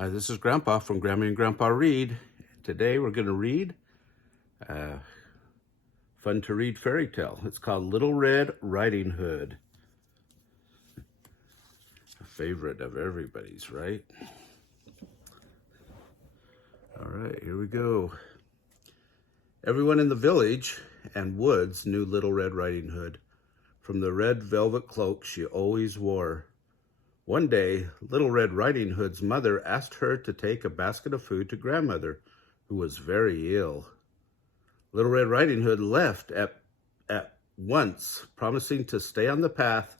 Hi, this is Grandpa from Grammy and Grandpa Read. Today we're going to read a fun to read fairy tale. It's called Little Red Riding Hood. A favorite of everybody's, right? All right, here we go. Everyone in the village and woods knew Little Red Riding Hood from the red velvet cloak she always wore. One day, Little Red Riding Hood's mother asked her to take a basket of food to Grandmother, who was very ill. Little Red Riding Hood left at once, promising to stay on the path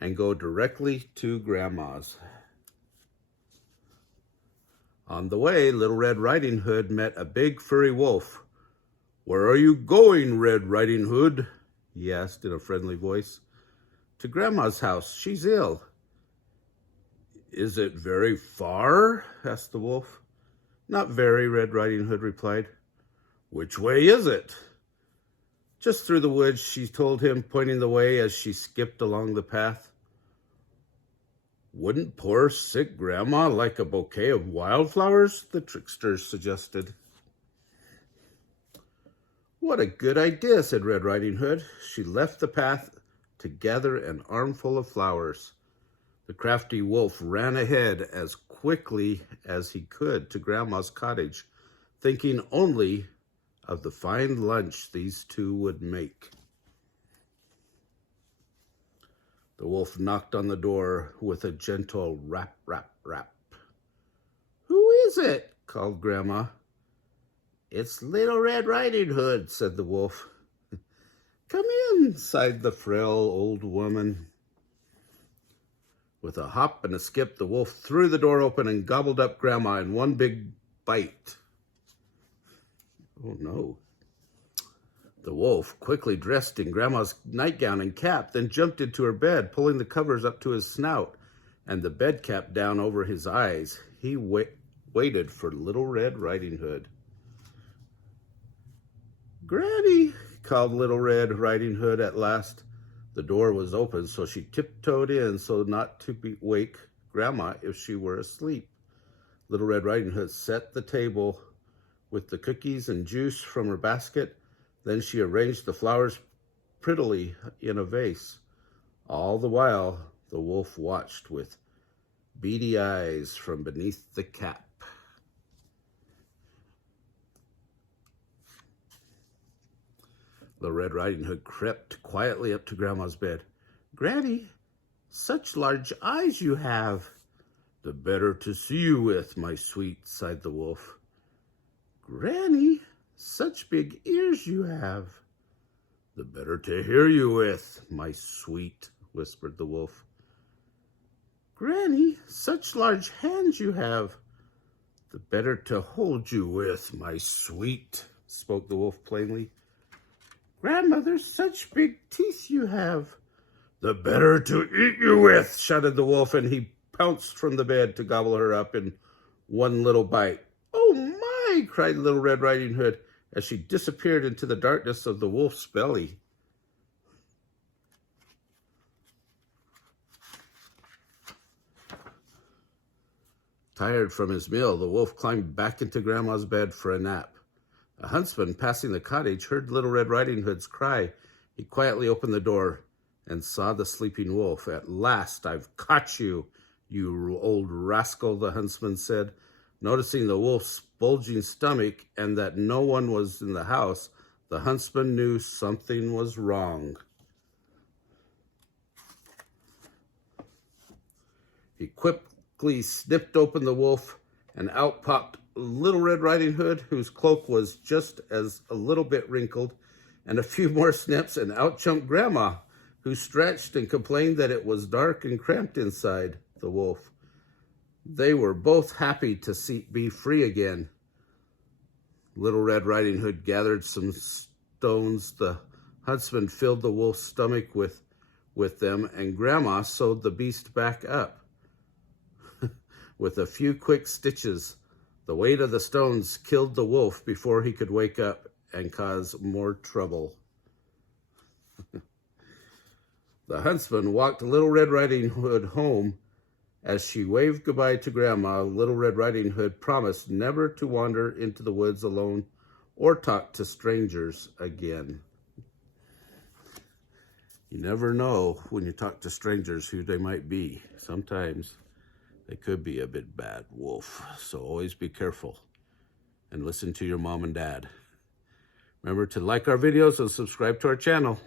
and go directly to Grandma's. On the way, Little Red Riding Hood met a big furry wolf. "Where are you going, Red Riding Hood?" he asked in a friendly voice. "To Grandma's house. She's ill." "Is it very far?" asked the wolf. "Not very," Red Riding Hood replied. "Which way is it?" "Just through the woods," she told him, pointing the way as she skipped along the path. "Wouldn't poor sick Grandma like a bouquet of wildflowers?" the trickster suggested. "What a good idea," said Red Riding Hood. She left the path to gather an armful of flowers. The crafty wolf ran ahead as quickly as he could to Grandma's cottage, thinking only of the fine lunch these two would make. The wolf knocked on the door with a gentle rap, rap, rap. "Who is it?" called Grandma. "It's Little Red Riding Hood," said the wolf. "Come in," sighed the frail old woman. With a hop and a skip, the wolf threw the door open and gobbled up Grandma in one big bite. Oh no. The wolf quickly dressed in Grandma's nightgown and cap, then jumped into her bed, pulling the covers up to his snout and the bed cap down over his eyes. He waited for Little Red Riding Hood. "Granny," called Little Red Riding Hood at last. The door was open, so she tiptoed in so not to wake Grandma if she were asleep. Little Red Riding Hood set the table with the cookies and juice from her basket. Then she arranged the flowers prettily in a vase. All the while, the wolf watched with beady eyes from beneath the cap. Little Red Riding Hood crept quietly up to Grandma's bed. "Granny, such large eyes you have." "The better to see you with, my sweet," sighed the wolf. "Granny, such big ears you have." "The better to hear you with, my sweet," whispered the wolf. "Granny, such large hands you have." "The better to hold you with, my sweet," spoke the wolf plainly. "Grandmother, such big teeth you have." "The better to eat you with," shouted the wolf, and he pounced from the bed to gobble her up in one little bite. "Oh my!" cried Little Red Riding Hood as she disappeared into the darkness of the wolf's belly. Tired from his meal, the wolf climbed back into Grandma's bed for a nap. A huntsman passing the cottage heard Little Red Riding Hood's cry. He quietly opened the door and saw the sleeping wolf. "At last I've caught you, you old rascal," the huntsman said. Noticing the wolf's bulging stomach and that no one was in the house, the huntsman knew something was wrong. He quickly snipped open the wolf, and out popped Little Red Riding Hood, whose cloak was just as a little bit wrinkled, and a few more snips, and out jumped Grandma, who stretched and complained that it was dark and cramped inside the wolf. They were both happy to be free again. Little Red Riding Hood gathered some stones. The huntsman filled the wolf's stomach with them, and Grandma sewed the beast back up. With a few quick stitches, the weight of the stones killed the wolf before he could wake up and cause more trouble. The huntsman walked Little Red Riding Hood home As she waved goodbye to Grandma, Little Red Riding Hood promised never to wander into the woods alone or talk to strangers again. You never know when you talk to strangers who they might be. Sometimes they could be a bit bad wolf, so always be careful and listen to your mom and dad. Remember to like our videos and subscribe to our channel.